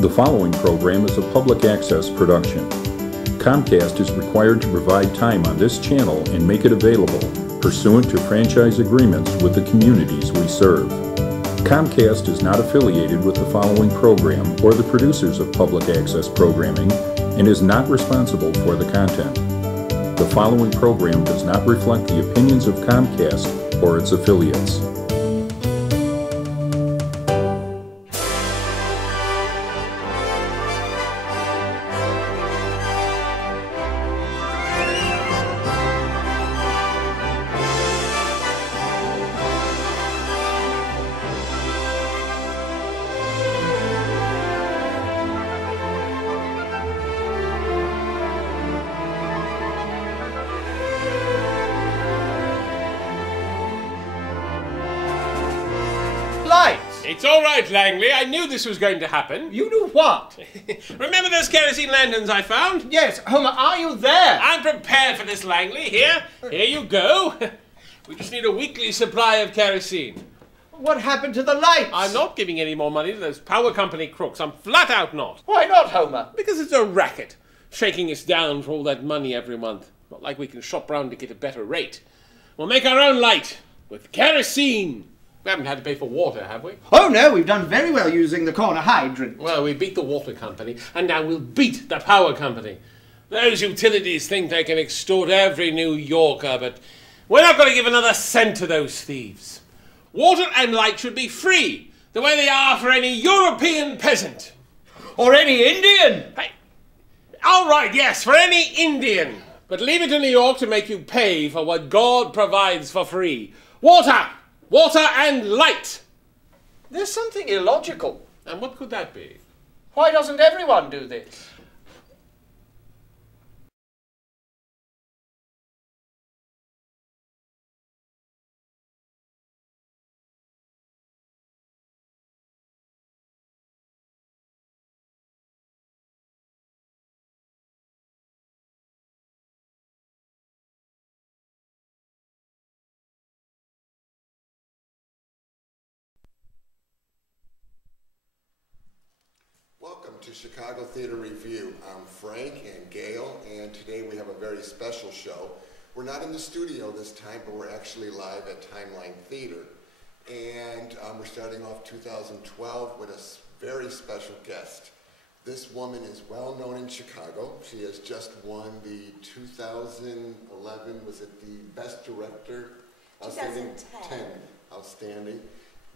The following program is a public access production. Comcast is required to provide time on this channel and make it available pursuant to franchise agreements with the communities we serve. Comcast is not affiliated with the following program or the producers of public access programming and is not responsible for the content. The following program does not reflect the opinions of Comcast or its affiliates. It's all right, Langley. I knew this was going to happen. You knew what? Remember those kerosene lanterns I found? Yes, Homer, are you there? I'm prepared for this, Langley. Here you go. We just need a weekly supply of kerosene. What happened to the lights? I'm not giving any more money to those power company crooks. I'm flat out not. Why not, Homer? Because it's a racket, shaking us down for all that money every month. Not like we can shop round to get a better rate. We'll make our own light with kerosene. We haven't had to pay for water, have we? Oh no, we've done very well using the corner hydrant. Well, we beat the water company, and now we'll beat the power company. Those utilities think they can extort every New Yorker, but we're not going to give another cent to those thieves. Water and light should be free, the way they are for any European peasant. Or any Indian. Hey, all right, yes, for any Indian. But leave it to New York to make you pay for what God provides for free. Water! Water and light! There's something illogical. And what could that be? Why doesn't everyone do this? Welcome to Chicago Theater Review. I'm Frank and Gail, and today we have a very special show. We're not in the studio this time, but we're actually live at Timeline Theater. And we're starting off 2012 with a very special guest. This woman is well known in Chicago. She has just won the 2011, was it the Best Director? 2010. Outstanding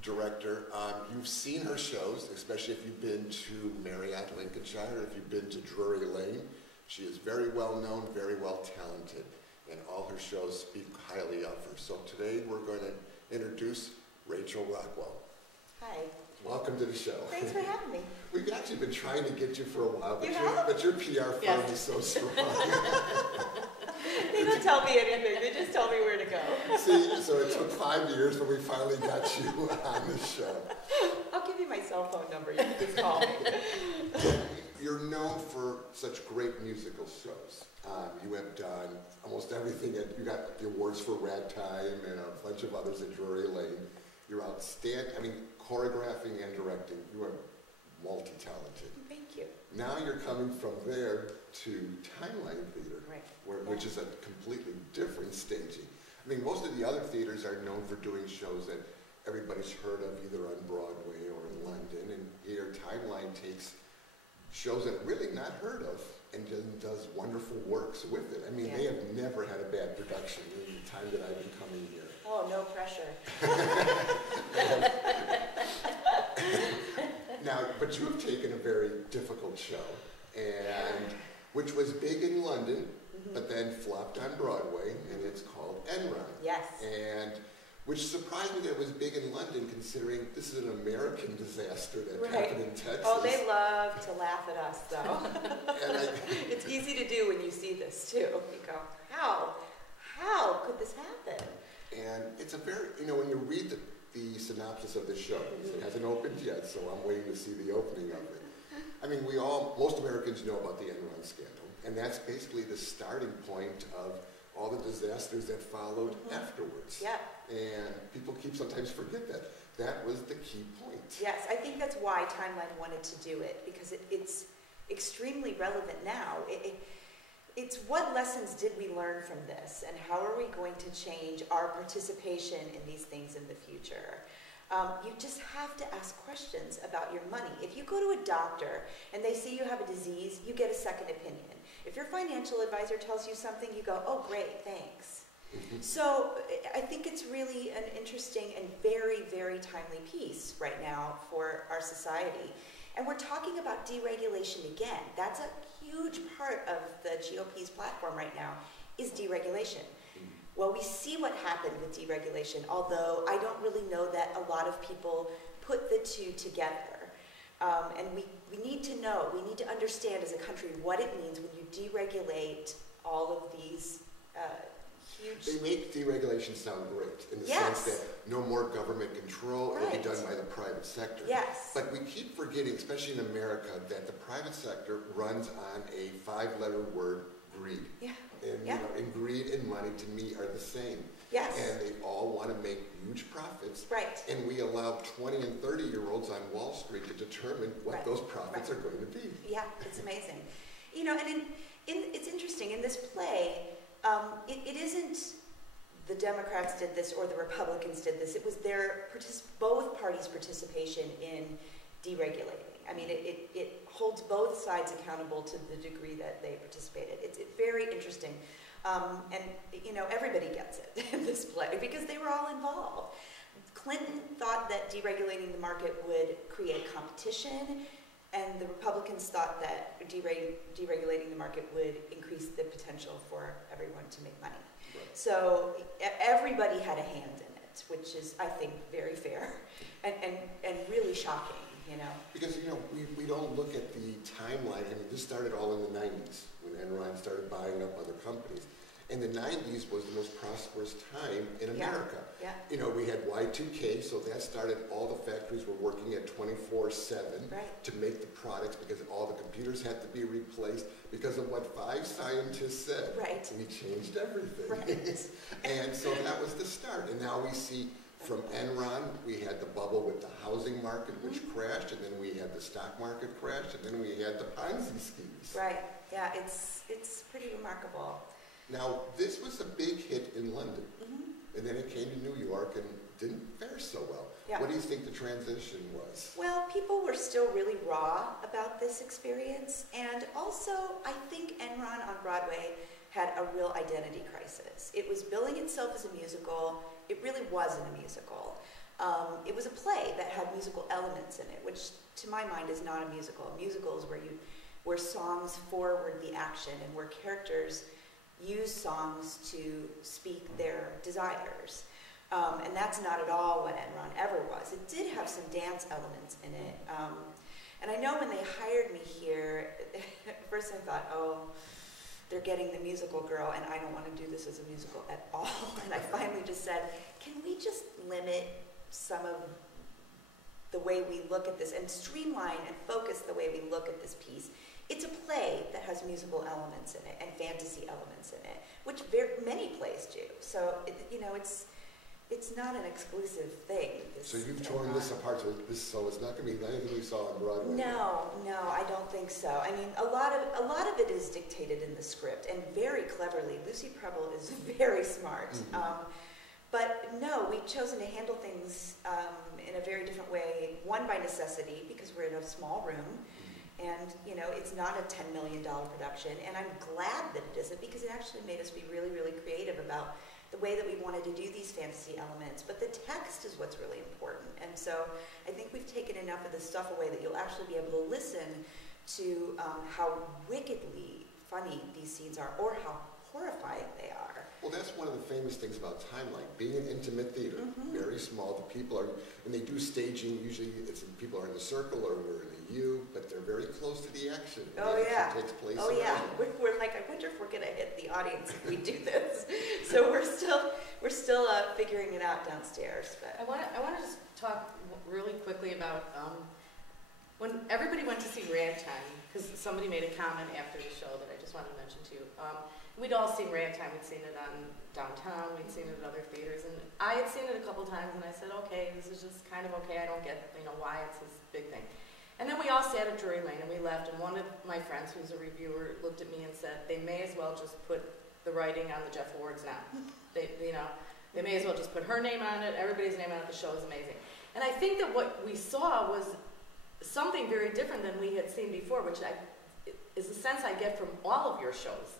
director. You've seen her shows, especially if you've been to Marriott, Lincolnshire, if you've been to Drury Lane. She is very well known, very well talented, and all her shows speak highly of her. So today we're going to introduce Rachel Rockwell. Hi. Welcome to the show. Thanks for having me. We've actually been trying to get you for a while, but your PR firm Yes. is so strong. They don't tell me anything, they just tell me where to go. See, so it took 5 years, but we finally got you on the show. I'll give you my cell phone number, you can just call me. You're known for such great musical shows. You have done almost everything. You got the awards for Ragtime and a bunch of others at Drury Lane. You're outstanding. I mean, choreographing and directing. You are multi-talented. Thank you. Now you're coming from there to Timeline Theater, right. which is a completely different staging. I mean, most of the other theaters are known for doing shows that everybody's heard of, either on Broadway or in London, and here Timeline takes shows that are really not heard of and does wonderful works with it. I mean, They have never had a bad production in the time that I've been coming here. Oh, no pressure. Now, but you have taken a very difficult show, and which was big in London, but then flopped on Broadway, and it's called Enron. Yes. And which surprised me that it was big in London, considering this is an American disaster that happened in Texas. Oh, they love to laugh at us, though. It's easy to do when you see this, too. You go, how could this happen? And it's a very, when you read the synopsis of the show, it hasn't opened yet, so I'm waiting to see the opening of it. I mean, most Americans know about the Enron scandal, and that's basically the starting point of all the disasters that followed afterwards. Yeah. And people sometimes forget that. That was the key point. Yes, I think that's why Timeline wanted to do it, because it's extremely relevant now. It's what lessons did we learn from this, and how are we going to change our participation in these things in the future? You just have to ask questions about your money. If you go to a doctor and they say you have a disease, you get a second opinion. If your financial advisor tells you something, you go, oh great, thanks. So I think it's really an interesting and very, very timely piece right now for our society. And we're talking about deregulation again. That's a huge part of the GOP's platform right now, is deregulation. Well, we see what happened with deregulation, although I don't really know that a lot of people put the two together. And we need to know, we need to understand as a country what it means when you deregulate all of these huge... They make deregulation sound great, in the sense that no more government control, it'll be done by the private sector. Yes. But we keep forgetting, especially in America, that the private sector runs on a 5-letter word, greed. Yeah. And, you know, and greed and money, to me, are the same. Yes. And they all want to make huge profits. Right. And we allow 20 and 30-year-olds on Wall Street to determine what those profits are going to be. Yeah, it's amazing. You know, and it's interesting, in this play, it isn't the Democrats did this or the Republicans did this. It was their both parties' participation in deregulating. I mean, it holds both sides accountable to the degree that they participated. It's very interesting. And, you know, everybody gets it in this play because they were all involved. Clinton thought that deregulating the market would create competition, and the Republicans thought that deregulating the market would increase the potential for everyone to make money. Right. So everybody had a hand in it, which is, I think, very fair and really shocking. You know? Because, you know, we don't look at the timeline. I mean, this started all in the 90s when Enron started buying up other companies. And the 90s was the most prosperous time in America. Yeah. You know, we had Y2K, so that started, all the factories were working at 24/7 to make the products, because all the computers had to be replaced because of what 5 scientists said. Right. We changed everything. Right. And so that was the start. And now we see, from Enron, we had the bubble with the housing market, which crashed, and then we had the stock market crash, and then we had the Ponzi schemes. Right. Yeah, it's pretty remarkable. Now, this was a big hit in London, and then it came to New York and didn't fare so well. Yeah. What do you think the transition was? Well, people were still really raw about this experience, and also I think Enron on Broadway had a real identity crisis. It was billing itself as a musical. It really wasn't a musical. It was a play that had musical elements in it, which to my mind is not a musical. A musical is where songs forward the action and where characters use songs to speak their desires. And that's not at all what Enron ever was. It did have some dance elements in it. And I know when they hired me here, at first I thought, oh, they're getting the musical girl, and I don't want to do this as a musical at all. And I finally just said, can we just limit some of the way we look at this and streamline and focus the way we look at this piece? It's a play that has musical elements in it and fantasy elements in it, which many plays do. So, you know, it's not an exclusive thing. So you've torn this apart, so it's not going to be anything we saw on Broadway? No, I don't think so. I mean, a lot of it is dictated in the script, and very cleverly. Lucy Preble is very smart. But no, we've chosen to handle things in a very different way, one by necessity, because we're in a small room. And, you know, it's not a $10 million production, and I'm glad that it isn't, because it actually made us be really, really creative about the way that we wanted to do these fantasy elements. But the text is what's really important, and so I think we've taken enough of the stuff away that you'll actually be able to listen to how wickedly funny these scenes are, or how horrifying they are. Well, that's one of the famous things about Timeline, being an intimate theater, very small. The people are, and they do staging, usually people are in a circle or we're in a U, but they're very close to the action. Oh, yeah. It takes place We're like, I wonder if we're going to hit the audience if we do this. So we're still figuring it out downstairs. But I want to just talk really quickly about when everybody went to see Ragtime, because somebody made a comment after the show that I just wanted to mention to you. We'd all seen Ragtime. We'd seen it on downtown. We'd seen it at other theaters, and I had seen it a couple times, and I said, okay, this is just kind of okay. I don't get, why it's this big thing. And then we all sat at Drury Lane, and we left, and one of my friends, who's a reviewer, looked at me and said, they may as well just put the writing on the Jeff Awards now. They may as well just put her name on it, everybody's name on it. The show is amazing. And I think that what we saw was something very different than we had seen before, which is the sense I get from all of your shows.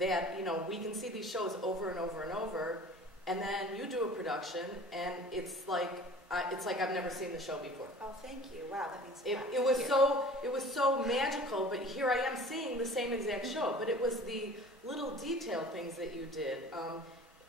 That, we can see these shows over and over and over, and then you do a production, and it's like I've never seen the show before. Oh, thank you. Wow, that means it was so magical. But here I am seeing the same exact show, but it was the little detail things that you did.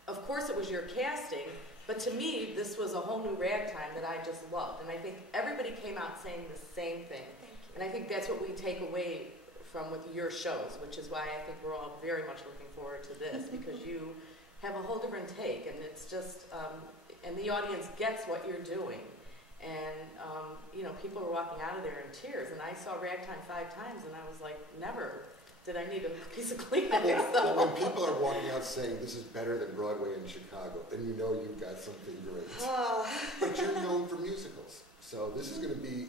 Of course, it was your casting, but to me, this was a whole new Ragtime that I just loved, and I think everybody came out saying the same thing. Thank you. And I think that's what we take away from with your shows, which is why I think we're all very much looking forward to this, because you have a whole different take, and it's just, and the audience gets what you're doing. And, people were walking out of there in tears, and I saw Ragtime 5 times, and I was like, never did I need a piece of Kleenex. Well, when people are walking out saying this is better than Broadway in Chicago, then you know you've got something great. But you're known for musicals. So this is going to be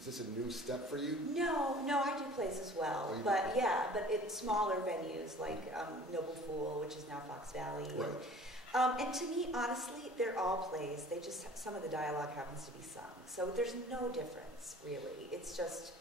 is this a new step for you? No, I do plays as well, Oh, but yeah, but it's smaller venues like Noble Fool, which is now Fox Valley. Right. And to me, honestly, they're all plays. They just, some of the dialogue happens to be sung. So there's no difference, really. It's just,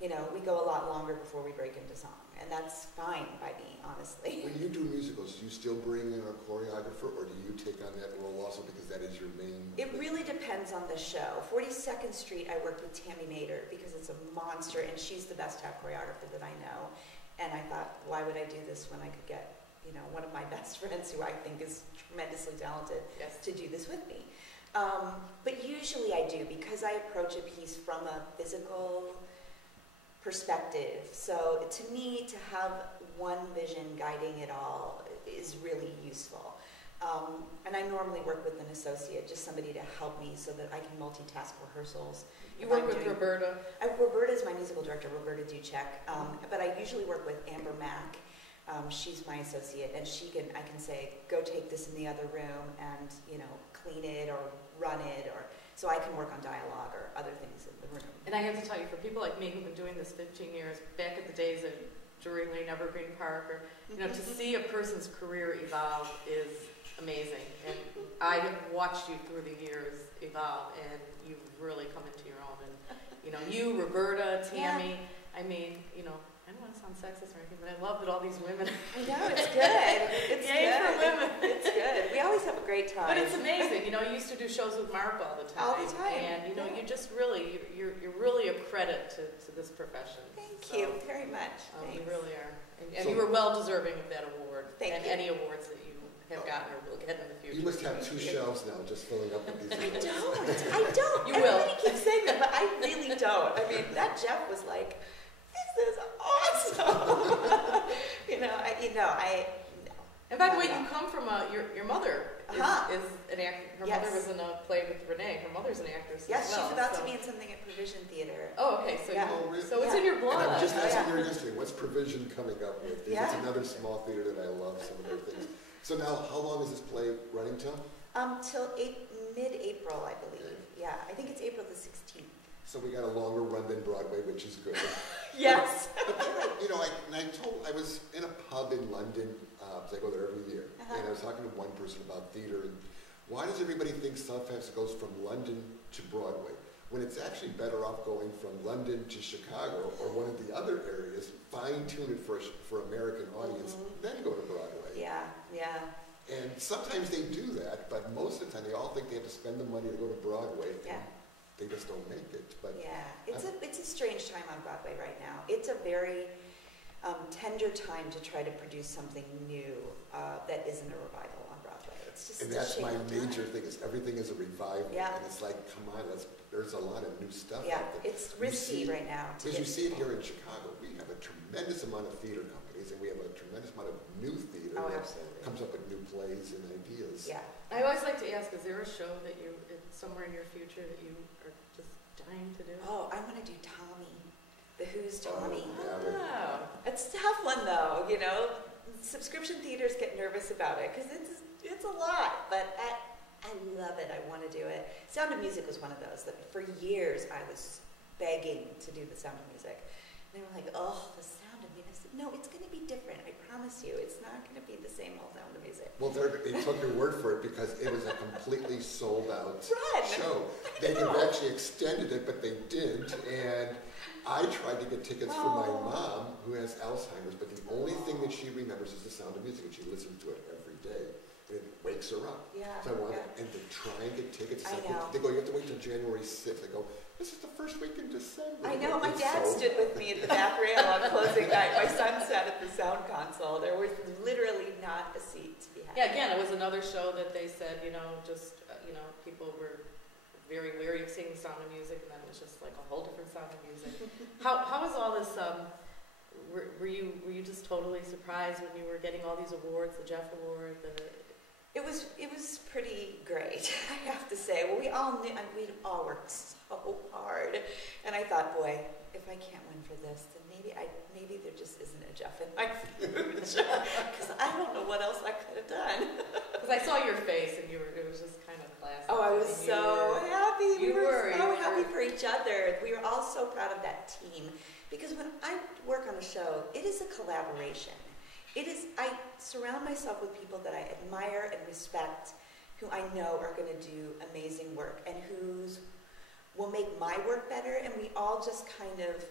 we go a lot longer before we break into song. And that's fine by me, honestly. When you do musicals, do you still bring in a choreographer, or do you take on that role also because that is your main? It really depends on the show. 42nd Street, I worked with Tammy Mater because it's a monster, and she's the best tap choreographer that I know. And I thought, why would I do this when I could get, one of my best friends who I think is tremendously talented to do this with me. But usually I do, because I approach a piece from a physical perspective. So to me, to have one vision guiding it all is really useful. And I normally work with an associate, just somebody to help me so that I can multitask rehearsals. You work with Roberta? Roberta is my musical director, Roberta Duchek. But I usually work with Amber Mack. She's my associate, and I can say, go take this in the other room and, clean it or run it, or so I can work on dialogue or other things in the room. And I have to tell you, for people like me who've been doing this 15 years, back at the days of Drury Lane, Evergreen Park, or, to see a person's career evolve is amazing. And I have watched you through the years evolve, and you've really come into your own. And, you, Roberta, Tammy, I mean, I don't want to sound sexist or anything, but I love that all these women. I know, it's good. It's Yay good. for women. It's good. We always have a great time. But it's amazing. You used to do shows with Mark all the time. All the time. And, you just really, you're really a credit to this profession. Thank you very much. You really are. And you were well deserving of that award. Thank you. Any awards that you have gotten or will get in the future. You must have 2 shelves now just filling up with these. I don't. You will. Everybody keeps saying that, but I really don't. I mean, that Jeff was like, this is awesome. And by the way, you come from your mother is an actor. Her Yes. mother was in a play with Renee. Her mother's an actress Yes, as well. she's about to be in something at Provision Theater. Oh, okay. So, Yeah. so it's in your blood. And I'm just asking Yeah. her yesterday, what's Provision coming up with? Because it's another small theater that I love, some of their things. So now, how long is this play running till? Till mid-April, I believe. Okay. Yeah, I think it's April the 16th. So we got a longer run than Broadway, which is good. Yes. But then I was in a pub in London, because I go there every year, and I was talking to one person about theater, and why does everybody think sometimes it goes from London to Broadway, when it's actually better off going from London to Chicago or one of the other areas, fine-tune it for American audience, then go to Broadway. Yeah. And sometimes they do that, but most of the time they all think they have to spend the money to go to Broadway. Yeah. They just don't make it. But Yeah, it's a strange time on Broadway right now. It's a very tender time to try to produce something new that isn't a revival on Broadway. It's just and a that's shame my of time. major thing, is everything is a revival. Yeah. And it's like, come on, there's a lot of new stuff Yeah, out there. it's risky right now. Because you see it here in Chicago, we have a tremendous amount of theater companies, and we have a tremendous amount of new theater Oh, that absolutely. comes up with new plays and ideas. Yeah. I always like to ask, is there a show that it's somewhere in your future that you are just dying to do? Oh, I want to do Tommy, the Who's Tommy. Oh. It's a tough one though, you know. Subscription theaters get nervous about it because it's a lot, but I love it. I want to do it. Sound of Music was one of those that for years I was begging to do the Sound of Music. And they were like, oh, the Sound of Music. I said, no, it's going to be different. I promise you. It's not going to be the same old Sound of Music. Well, they took your word for it because it was a completely sold out Run. show. They could have actually extended it, but they didn't. And I tried to get tickets for my mom, who has Alzheimer's, but the only thing that she remembers is the Sound of Music, and she listens to it every day. And it wakes her up. Yeah, So I wanted, and to try and get tickets. I know. They go, you have to wait till January 6th. I go, this is the first week in December. I know, my It's dad sold stood with me at the back rail on closing night. My son sat at the sound console. There was literally not a seat to be had. Yeah, again, it was another show that they said, people were very wary of seeing the Sound of Music, and then it was just like a whole different Sound of Music. How is all this, were you just totally surprised when you were getting all these awards, the Jeff Award, It was pretty great, I have to say. Well, we all knew, we'd all worked so hard, and I thought, boy, if I can't win for this, then maybe there just isn't a Jeff in my future, because I don't know what else I could have done. Because I saw your face, and it was just kind of classic. Oh, I was so happy. We were so happy for each other. We were all so proud of that team, because when I work on a show, it is a collaboration. I surround myself with people that I admire and respect, who I know are going to do amazing work and whose will make my work better, and we all just kind of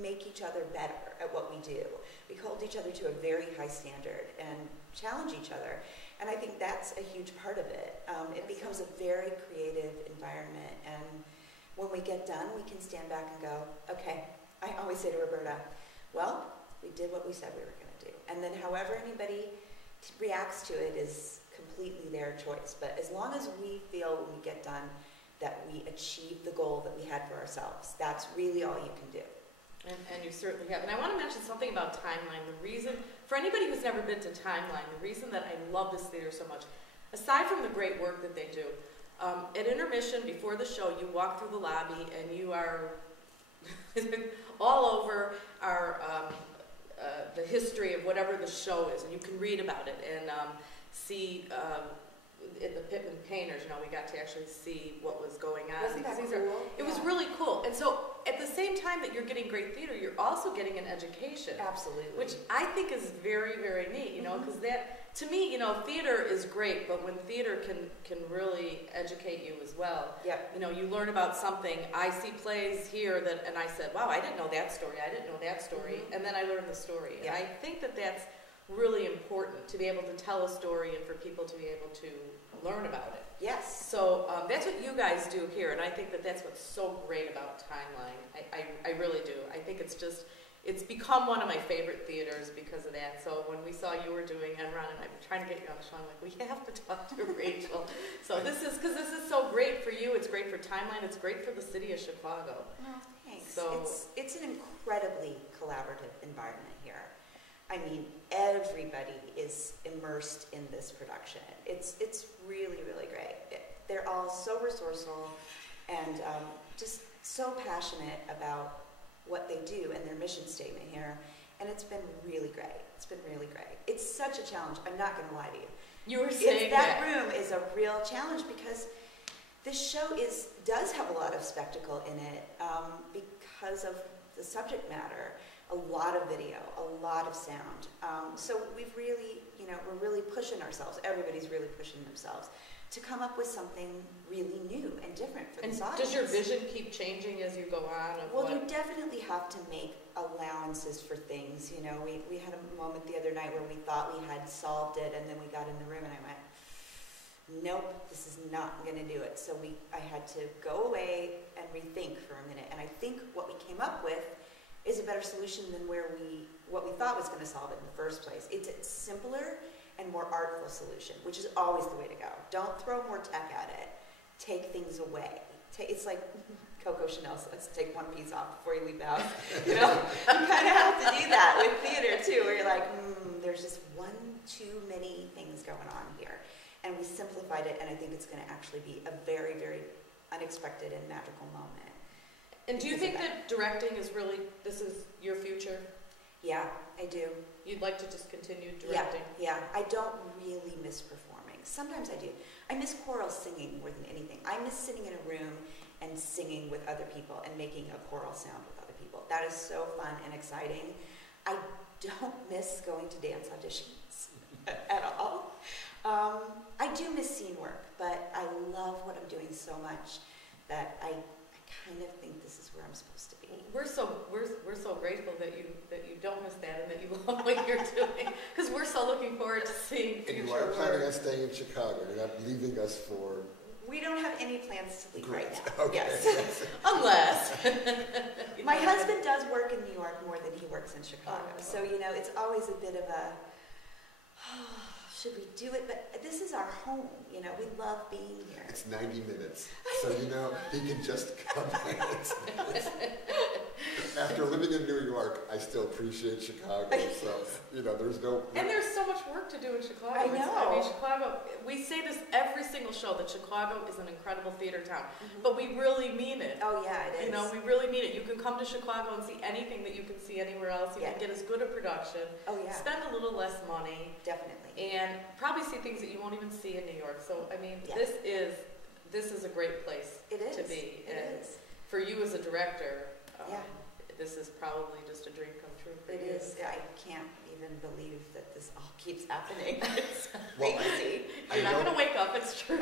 make each other better at what we do. We hold each other to a very high standard and challenge each other, and I think that's a huge part of it. It becomes a very creative environment, and when we get done, we can stand back and go, okay, I always say to Roberta, well, we did what we said we were going to do. And then however anybody reacts to it is completely their choice. But as long as we feel when we get done that we achieved the goal that we had for ourselves, that's really all you can do. And you certainly have. And I want to mention something about Timeline. The reason, for anybody who's never been to Timeline, the reason that I love this theater so much, aside from the great work that they do, at intermission before the show, you walk through the lobby and you are all over our the history of whatever the show is, and you can read about it and see in the Pittman Painters, we got to actually see what was going on. Wasn't that cool? It was really cool. And so at the same time that you're getting great theater, you're also getting an education. Absolutely. Which I think is very, very neat, because that, to me, theater is great, but when theater can really educate you as well. Yep. You learn about something. I see plays here and I said, wow, I didn't know that story. I didn't know that story. And then I learned the story. Yeah. And I think that that's really important, to be able to tell a story and for people to be able to learn about it. Yes. So that's what you guys do here, and I think that that's what's so great about Timeline. I really do. I think it's become one of my favorite theaters because of that. So when we saw you were doing Enron, and I've been trying to get you on the show, I'm like, we have to talk to Rachel. So this is so great for you. It's great for Timeline. It's great for the city of Chicago. Oh, thanks. So it's an incredibly collaborative environment here. I mean, everybody is immersed in this production. It's really, really great. They're all so resourceful and just so passionate about what they do and their mission statement here. And it's been really great. It's been really great. It's such a challenge. I'm not going to lie to you. You were saying that room is a real challenge because this show does have a lot of spectacle in it because of the subject matter. A lot of video, a lot of sound. So we've really, we're really pushing ourselves. Everybody's really pushing themselves to come up with something really new and different for this audience. Does your vision keep changing as you go on? Well, you definitely have to make allowances for things. We had a moment the other night where we thought we had solved it, and then we got in the room and I went, nope, this is not going to do it. So I had to go away and rethink for a minute. And I think what we came up with is a better solution than what we thought was going to solve it in the first place. It's a simpler and more artful solution, which is always the way to go. Don't throw more tech at it. Take things away. It's like Coco Chanel says, take one piece off before you leave the house. You kind of have to do that with theater too, where you're like, there's just too many things going on here. And we simplified it, and I think it's going to actually be a very, very unexpected and magical moment. And do you think that directing is really, this is your future? Yeah, I do. You'd like to just continue directing? Yeah. I don't really miss performing. Sometimes I do. I miss choral singing more than anything. I miss sitting in a room and singing with other people and making a choral sound with other people. That is so fun and exciting. I don't miss going to dance auditions at all. I do miss scene work, but I love what I'm doing so much that I kind of think this is where I'm supposed to be. We're so grateful that you don't miss that and that you love what you're doing, because we're so looking forward to seeing future And you are planning on work. staying in Chicago. You're not leaving us for... We don't have any plans to leave Great. right now. Okay. Yes. Unless. My husband does work in New York more than he works in Chicago. Oh. So, you know, it's always a bit of a, should we do it? But this is our home, you know, we love being here. It's 90 minutes, so you know, he can just come in. After living in New York, I still appreciate Chicago, so, you know, there's no... And there's so much work to do in Chicago. I know. I mean, Chicago, we say this every single show, that Chicago is an incredible theater town. But we really mean it. Oh, yeah, it is. You know, we really mean it. You can come to Chicago and see anything that you can see anywhere else. You can get as good a production. Oh, yeah. Spend a little less money. Definitely. And probably see things that you won't even see in New York. So, I mean, Yeah. this is a great place It is. to be. It And is. for you as a director, Yeah. this is probably just a dream come true for It you. is. I can't even believe that this all keeps happening. It's Well, crazy. You're not going to wake up, it's true.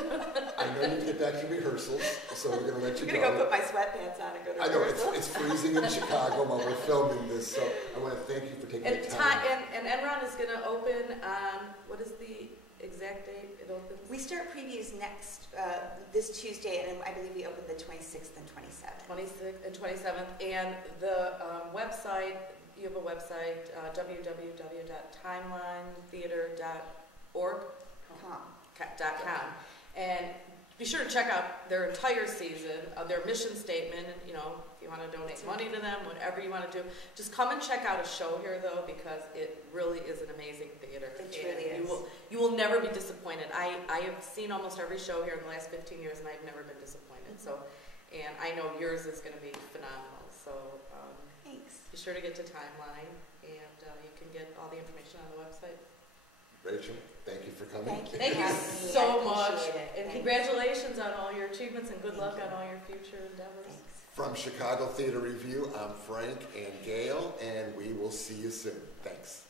I know you get back to rehearsals, so we're going to let you I'm go. going to go put my sweatpants on and go to I know, rehearsal. it's freezing in Chicago while we're filming this, so I want to thank you for taking And the time. and Enron is going to open on, what is the exact date it opens? We start previews this Tuesday, and I believe we open the 26th and 27th. 26th and 27th. And the website, you have a website, www.timelinetheater.org. .com. And be sure to check out their entire season, their mission statement, you know, if you want to donate money to them, whatever you want to do. Just come and check out a show here, though, because it really is an amazing theater. It truly and is. You will never be disappointed. I have seen almost every show here in the last 15 years, and I've never been disappointed. So, and I know yours is going to be phenomenal. So Thanks. be sure to get to Timeline, and you can get all the information on the website. Rachel, thank you for coming. Thank you. Thank you for having me. so I much, appreciate it. and Thanks. congratulations on all your achievements, and good Thank luck you. on all your future endeavors. Thanks. From Chicago Theater Review, I'm Frank and Gail, and we will see you soon. Thanks.